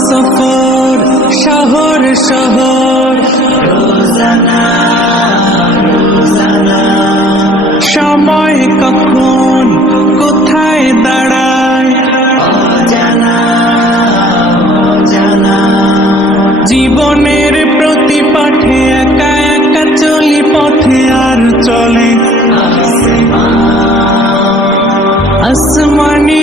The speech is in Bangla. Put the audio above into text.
সফর শহর শহর রোজানা রোজানা সময় কখন কোথায় দাঁড়ায় অজানা অজানা জীবনের প্রতি পাঠে একা একা চলি পথে আর চলে আসমানি